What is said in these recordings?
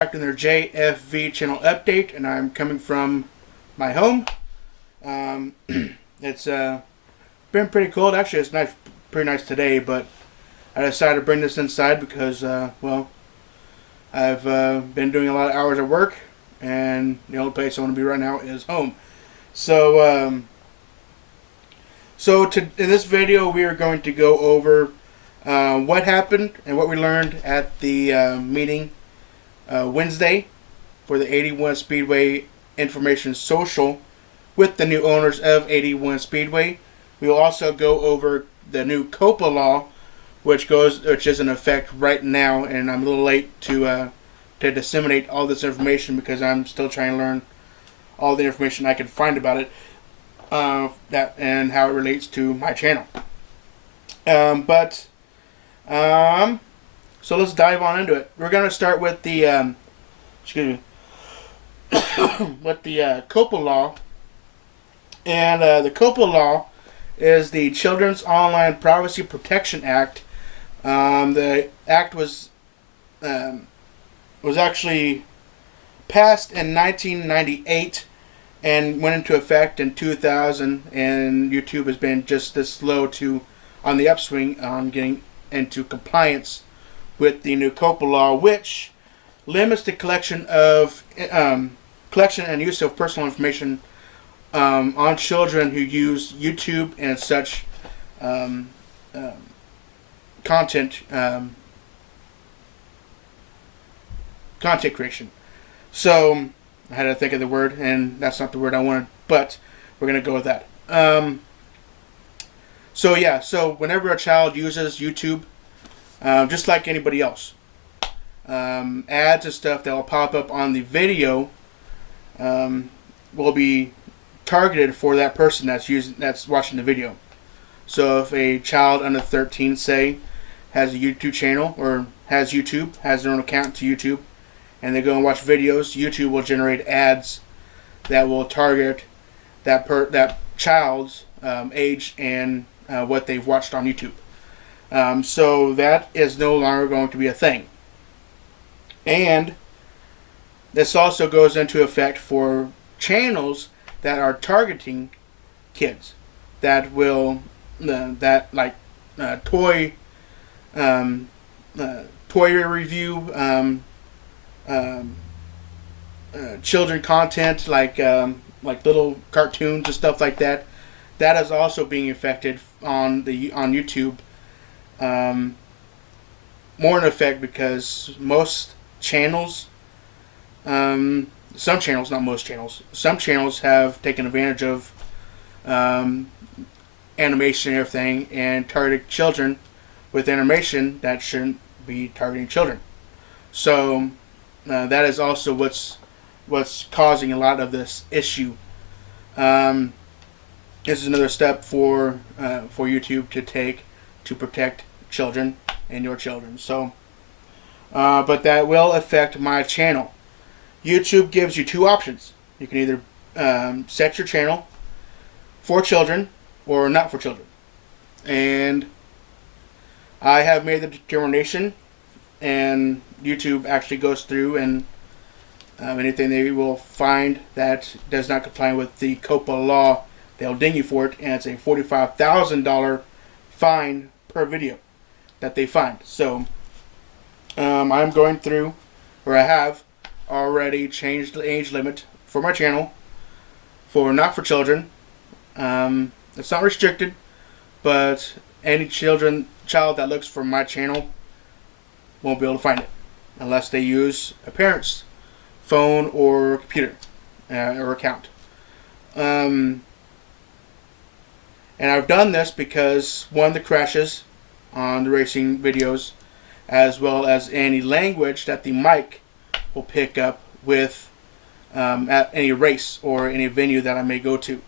Back in their JFV channel update, and I'm coming from my home. It's been pretty cold. Actually, it's nice, pretty nice today, but I decided to bring this inside because, well, I've been doing a lot of hours at work, and the only place I want to be right now is home. So, in this video, we are going to go over what happened and what we learned at the meeting Wednesday for the 81 Speedway Information Social with the new owners of 81 Speedway. We will also go over the new COPPA Law, which is in effect right now, and I'm a little late to disseminate all this information because I'm still trying to learn all the information I can find about it, and how it relates to my channel. So let's dive on into it. We're going to start with the, with the COPPA Law. And the COPPA Law is the Children's Online Privacy Protection Act. The act was actually passed in 1998 and went into effect in 2000. And YouTube has been just this slow on the upswing on getting into compliance with the new COPPA Law, which limits the collection and use of personal information on children who use YouTube and such content creation. So I had to think of the word, and that's not the word I wanted, but we're gonna go with that. So whenever a child uses YouTube, just like anybody else, ads and stuff that will pop up on the video will be targeted for that person that's watching the video. So if a child under 13, say, has a YouTube channel or has their own account to YouTube, and they go and watch videos, YouTube will generate ads that will target that child's age and what they've watched on YouTube. So that is no longer going to be a thing. And this also goes into effect for channels that are targeting kids, that will toy review, children content like little cartoons and stuff like that. That is also being affected on YouTube. More in effect because most channels, some channels, not most channels, some channels have taken advantage of animation and everything and targeted children with animation that shouldn't be targeting children. So that is also what's causing a lot of this issue. This is another step for YouTube to take to protect children and your children. So, but that will affect my channel. YouTube gives you two options. You can either set your channel for children or not for children. And I have made the determination, and YouTube actually goes through and anything they will find that does not comply with the COPPA Law, they'll ding you for it, and it's a $45,000 fine per video that they find. So I'm going through, or I have already changed the age limit for my channel for not for children. It's not restricted, but any child that looks for my channel won't be able to find it unless they use a parent's phone or computer or account. And I've done this because, one, the crashes on the racing videos, as well as any language that the mic will pick up with at any race or any venue that I may go to.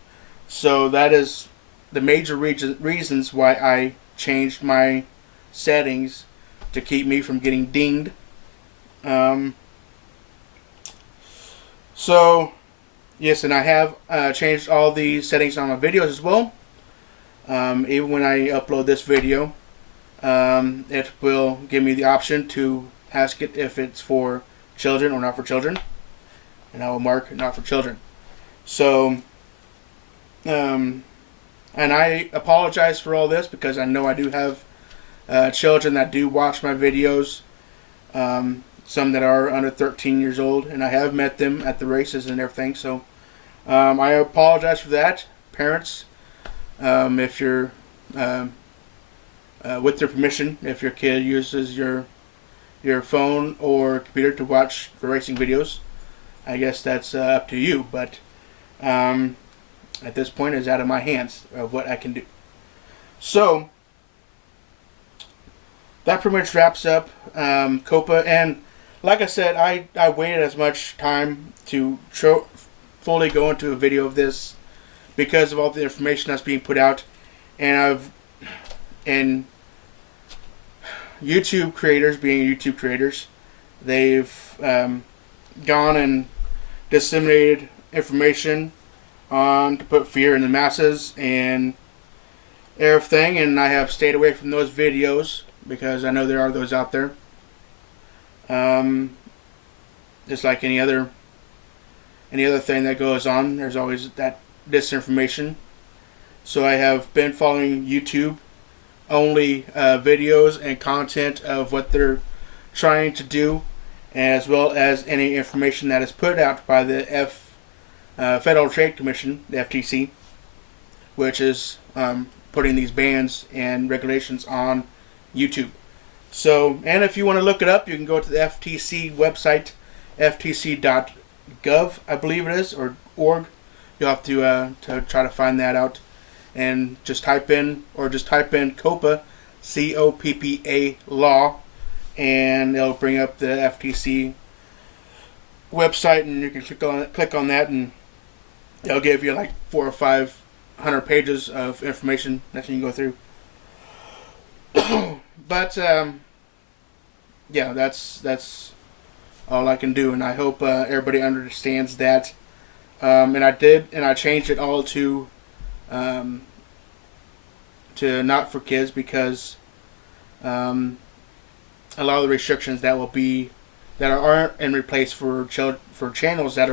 So that is the major reasons why I changed my settings to keep me from getting dinged. So yes, and I have changed all the settings on my videos as well. Even when I upload this video, it will give me the option to ask it if it's for children or not for children, and I will mark not for children. So, and I apologize for all this because I know I do have children that do watch my videos, some that are under 13 years old, and I have met them at the races and everything. So I apologize for that, parents. If you're with their permission, if your kid uses your phone or computer to watch the racing videos, I guess that's up to you. But at this point, it's out of my hands of what I can do. So that pretty much wraps up COPPA. And like I said, I waited as much time to fully go into a video of this because of all the information that's being put out. And YouTube creators, being YouTube creators, they've gone and disseminated information on to put fear in the masses and everything, and I have stayed away from those videos because I know there are those out there. Just like any other thing that goes on, there's always that disinformation. So I have been following YouTube only videos and content of what they're trying to do, as well as any information that is put out by the Federal Trade Commission, the FTC, which is putting these bans and regulations on YouTube. So, and if you want to look it up, you can go to the FTC website, ftc.gov, I believe it is, or org. You'll have to try to find that out, and just type in COPPA, COPPA Law, and it'll bring up the FTC website, and you can click on that, and it'll give you like 400 or 500 pages of information that you can go through. But yeah, that's all I can do, and I hope everybody understands that. And I changed it all to not for kids because a lot of the restrictions that aren't in replace for channels that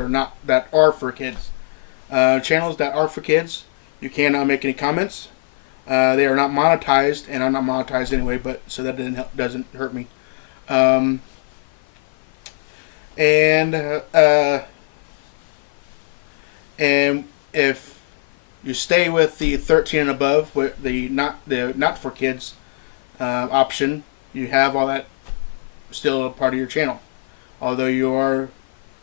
are for kids. Channels that are for kids, you cannot make any comments. They are not monetized, and I'm not monetized anyway, but so that doesn't hurt me. And if you stay with the 13 and above, with the not for kids option, you have all that still a part of your channel. Although you are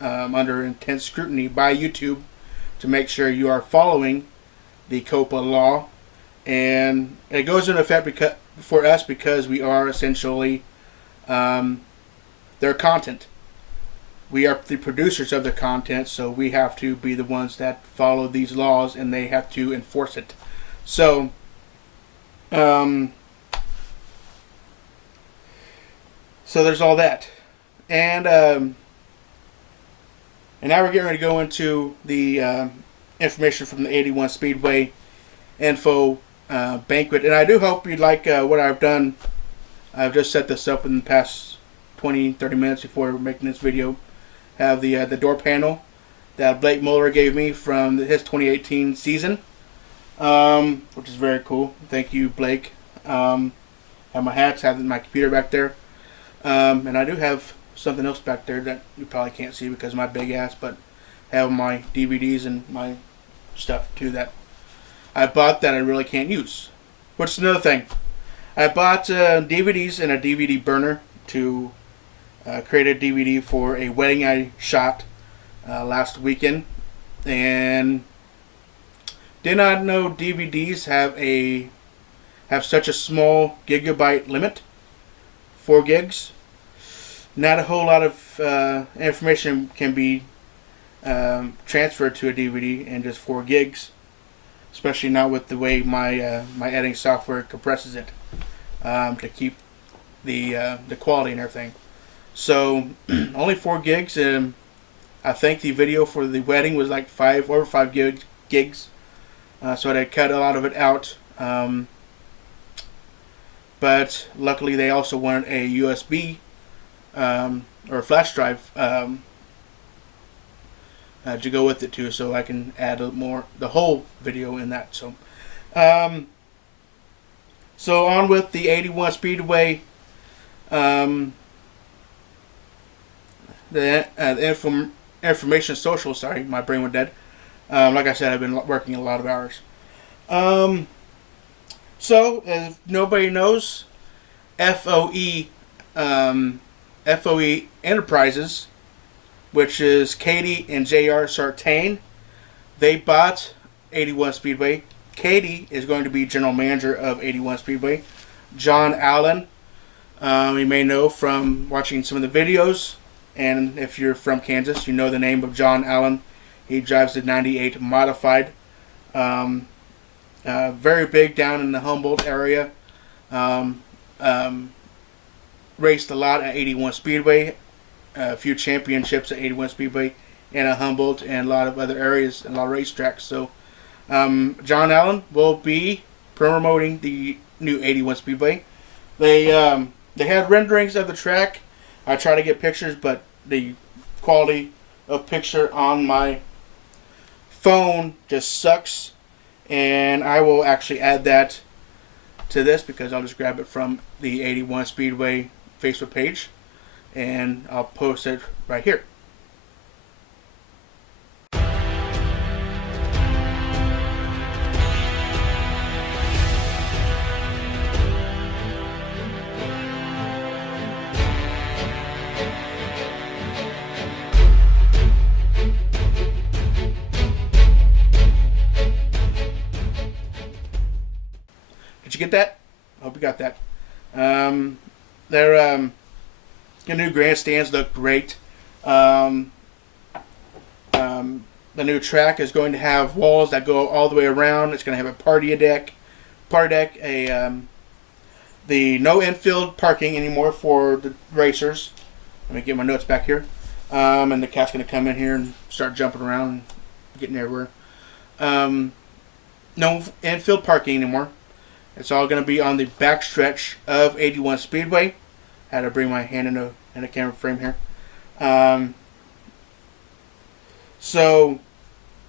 under intense scrutiny by YouTube to make sure you are following the COPPA law, and it goes into effect for us because we are essentially their content. We are the producers of the content, so we have to be the ones that follow these laws, and they have to enforce it. So, so there's all that, and now we're getting ready to go into the information from the 81 Speedway info banquet, and I do hope you like what I've done. I've just set this up in the past 20-30 minutes before making this video. Have the door panel that Blake Muller gave me from his 2018 season, which is very cool. Thank you, Blake. Have my hats, have my computer back there, and I do have something else back there that you probably can't see because of my big ass, but have my DVDs and my stuff too that I bought that I really can't use. Which is another thing. I bought DVDs and a DVD burner to create a DVD for a wedding I shot last weekend, and did not know DVDs have such a small gigabyte limit, 4 gigs. Not a whole lot of information can be transferred to a DVD in just 4 gigs, especially not with the way my my editing software compresses it to keep the quality and everything. So only 4 gigs, and I think the video for the wedding was like over 5 gigs. So I had cut a lot of it out. But luckily they also wanted a USB or a flash drive to go with it too, so I can add the whole video in that. So on with the 81 Speedway. The information social. Sorry, my brain went dead. Like I said, I've been working a lot of hours. So if nobody knows, FOE Enterprises, which is Katie and J.R. Sartain, they bought 81 Speedway. Katie is going to be general manager of 81 Speedway. John Allen, you may know from watching some of the videos, and if you're from Kansas, you know the name of John Allen. He drives the 98 modified. Very big down in the Humboldt area. Raced a lot at 81 Speedway. A few championships at 81 Speedway and at Humboldt and a lot of other areas and a lot of racetracks. So John Allen will be promoting the new 81 Speedway. They had renderings of the track. I try to get pictures, but the quality of picture on my phone just sucks. And I will actually add that to this because I'll just grab it from the 81 Speedway Facebook page and I'll post it right here. Did you get that? I hope you got that. The new grandstands look great. The new track is going to have walls that go all the way around. It's going to have a party deck, the no infield parking anymore for the racers. Let me get my notes back here. And the cat's going to come in here and start jumping around and getting everywhere. No infield parking anymore. It's all going to be on the backstretch of 81 Speedway. I had to bring my hand in a camera frame here. So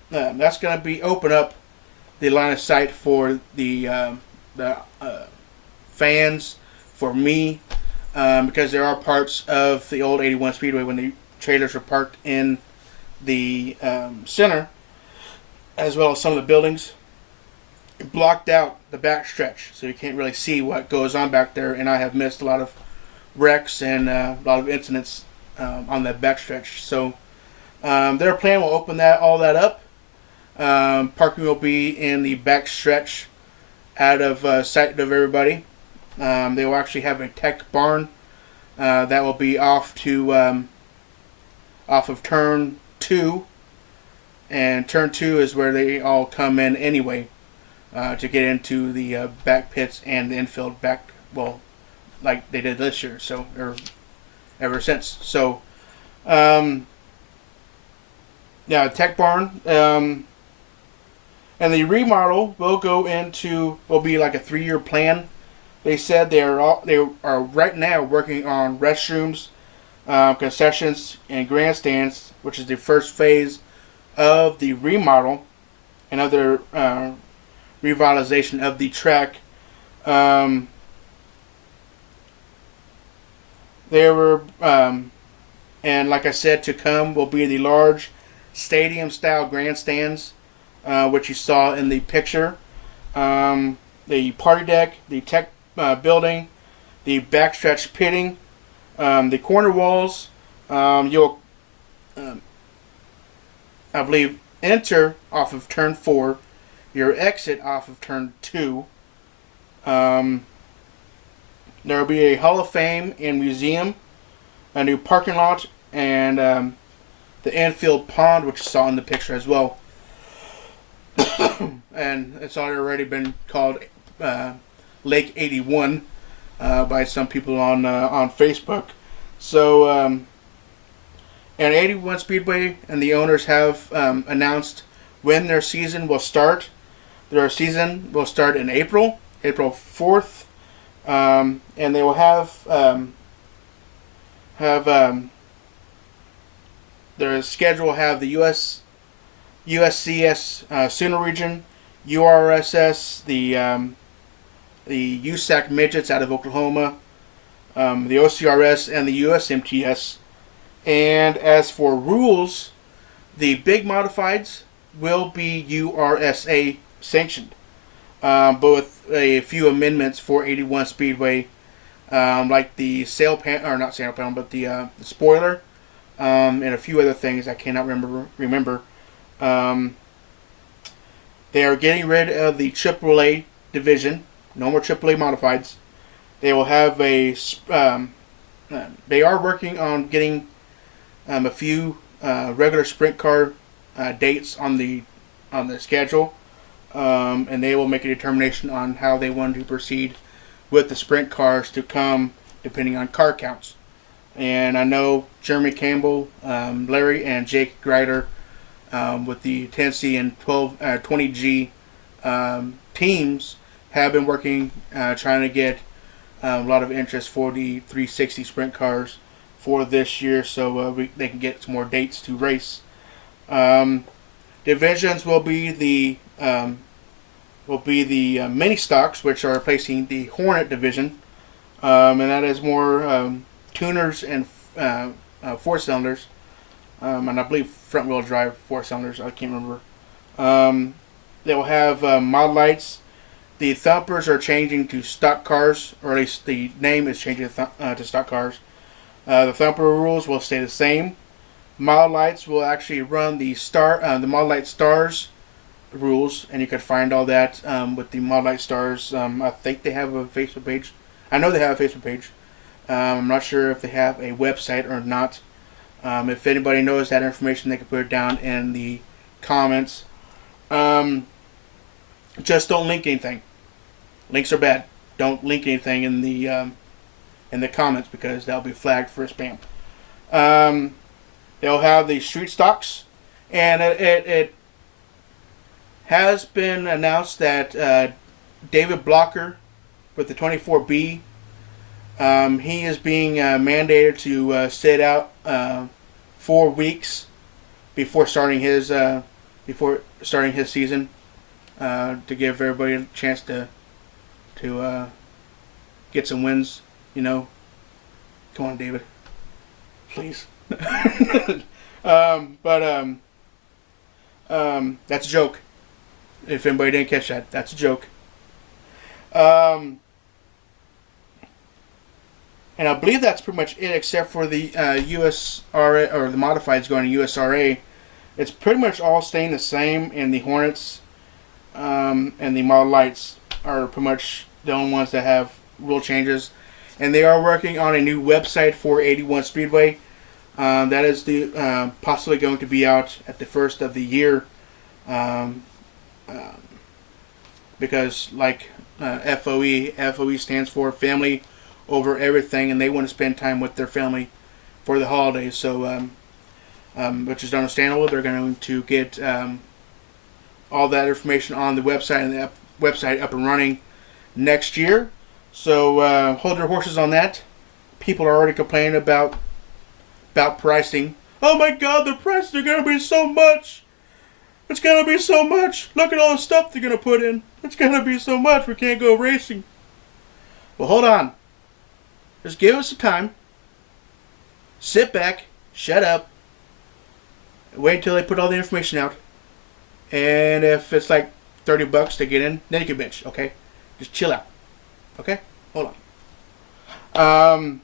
that's going to be open up the line of sight for the fans, for me, because there are parts of the old 81 Speedway when the trailers were parked in the center, as well as some of the buildings. It blocked out the back stretch, so you can't really see what goes on back there, and I have missed a lot of wrecks and a lot of incidents on that back stretch. So their plan will open all that up. Parking will be in the back stretch out of sight of everybody. They will actually have a tech barn that will be off of turn 2, and turn 2 is where they all come in anyway. To get into the back pits and the infield back, well, like they did this year, or ever since. So, yeah, tech barn, and the remodel will be like a 3-year plan. They said they are right now working on restrooms, concessions, and grandstands, which is the first phase of the remodel and other revitalization of the track. And like I said, to come will be the large stadium-style grandstands, which you saw in the picture. The party deck, the tech building, the backstretch pitting, the corner walls. You'll, I believe, enter off of turn 4. Your exit off of turn 2. There will be a Hall of Fame and museum, a new parking lot, and the infield pond, which you saw in the picture as well. And it's already been called Lake 81 by some people on Facebook. So, and 81 Speedway and the owners have announced when their season will start. Their season will start in April 4th, and they will have their schedule will have the USCS Sooner region, URSS, the USAC midgets out of Oklahoma, the OCRS, and the USMTS. And as for rules, the big modifieds will be URSA sanctioned, but with a few amendments for 81 Speedway, like the sail panel, or not sail panel, but the spoiler, and a few other things I cannot remember. They are getting rid of the AAA division. No more AAA modifieds. They will have a. They are working on getting a few regular sprint car dates on the schedule, and they will make a determination on how they want to proceed with the sprint cars to come, depending on car counts. And I know Jeremy Campbell, Larry, and Jake Greider with the 10C and 20G teams have been working, trying to get a lot of interest for the 360 sprint cars for this year, so they can get some more dates to race. Divisions will be the mini stocks, which are replacing the Hornet division, and that is more tuners and four cylinders, and I believe front wheel drive four cylinders. I can't remember. They will have mod lights. The thumpers are changing to stock cars, or at least the name is changing to stock cars. The thumper rules will stay the same. Mod lights will actually run the Mod Light Stars rules, and you can find all that with the Mod Light Stars. I think they have a Facebook page. I know they have a Facebook page. I'm not sure if they have a website or not. If anybody knows that information, they can put it down in the comments. Just don't link anything. Links are bad. Don't link anything in the comments, because that'll be flagged for spam. They'll have the street stocks, and it has been announced that David Blocker with the 24B, he is being mandated to sit out 4 weeks before starting his season, to give everybody a chance to get some wins. You know, come on, David, please. That's a joke. If anybody didn't catch that, that's a joke. And I believe that's pretty much it, except for the USRA, or the modifieds going to USRA. It's pretty much all staying the same, and the Hornets and the Model Lights are pretty much the only ones that have rule changes. And they are working on a new website for 81 Speedway. That is possibly going to be out at the first of the year, because like FOE stands for Family Over Everything, and they want to spend time with their family for the holidays. So, which is understandable. They're going to get all that information on the website, and the website up and running next year. So hold your horses on that. People are already complaining about pricing. Oh my God, the prices are going to be so much. It's going to be so much. Look at all the stuff they're going to put in. It's going to be so much. We can't go racing. Well, hold on. Just give us some time. Sit back. Shut up. Wait until they put all the information out. And if it's like $30 to get in, then you can bitch, okay? Just chill out. Okay? Hold on.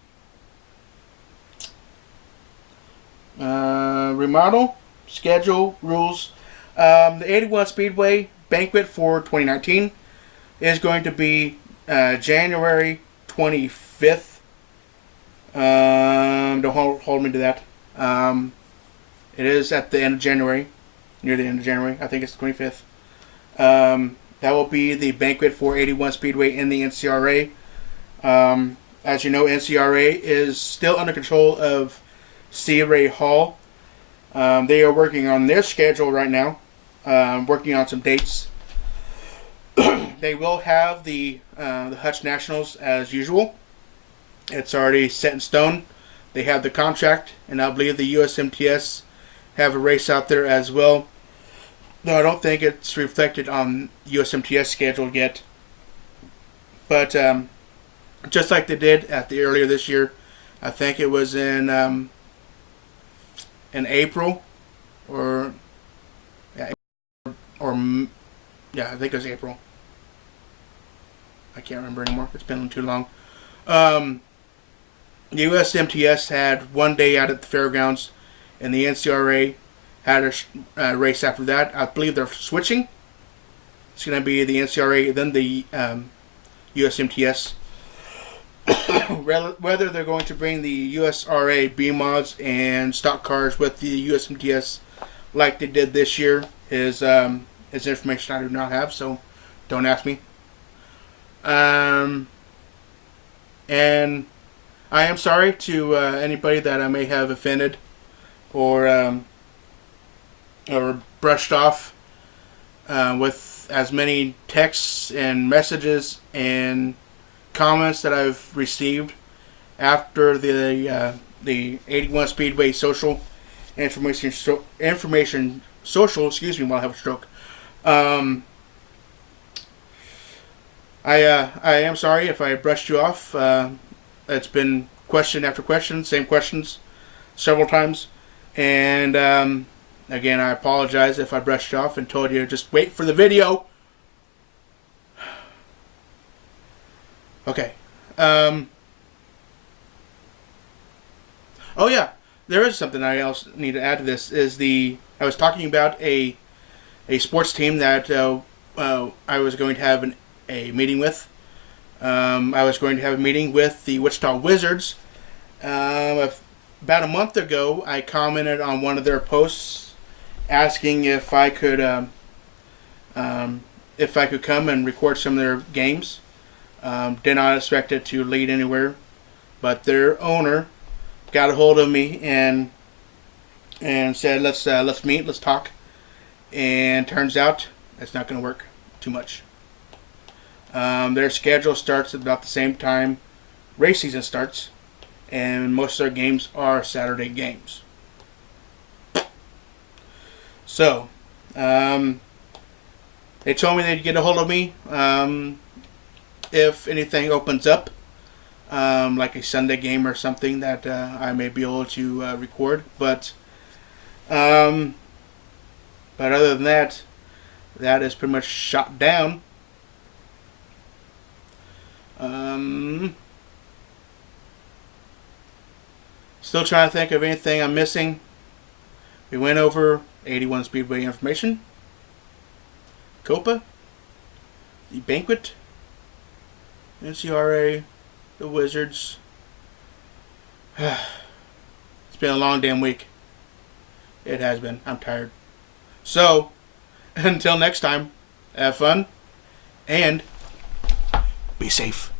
Remodel, schedule, rules. The 81 Speedway Banquet for 2019 is going to be January 25th. Don't hold me to that. It is at the end of January, near the end of January. I think it's the 25th. That will be the banquet for 81 Speedway in the NCRA. As you know, NCRA is still under control of C. Ray Hall. They are working on their schedule right now, working on some dates. They will have the Hutch Nationals as usual. It's already set in stone. They have the contract, and I believe the USMTS have a race out there as well. No, I don't think it's reflected on USMTS schedule yet. But just like they did at the earlier this year, I think it was in April, or I think it was April. I can't remember anymore. It's been too long. The USMTS had one day out at the fairgrounds, and the NCRA had a race after that. I believe they're switching. It's going to be the NCRA, then the USMTS. Whether they're going to bring the USRA B mods and stock cars with the USMTS like they did this year is information I do not have, so don't ask me. And I am sorry to anybody that I may have offended or brushed off with as many texts and messages and comments that I've received after the 81 Speedway social information social. Excuse me, while I have a stroke. I am sorry if I brushed you off. It's been question after question, same questions several times, and again, I apologize if I brushed you off and told you to just wait for the video. Okay. Oh yeah, there is something I else need to add to this. I was talking about a sports team that I was going to have a meeting with. I was going to have a meeting with the Wichita Wizards. About a month ago, I commented on one of their posts asking if I could come and record some of their games. Did not expect it to lead anywhere, but their owner got a hold of me and said, let's meet, let's talk. And turns out it's not going to work too much. Their schedule starts at about the same time race season starts, and most of their games are Saturday games. So, they told me they'd get a hold of me if anything opens up, like a Sunday game or something that I may be able to record. But other than that, that is pretty much shot down. Still trying to think of anything I'm missing. We went over 81 Speedway information, COPPA, the Banquet, NCRA, the Wizards. It's been a long damn week. It has been. I'm tired. So, until next time, have fun and be safe.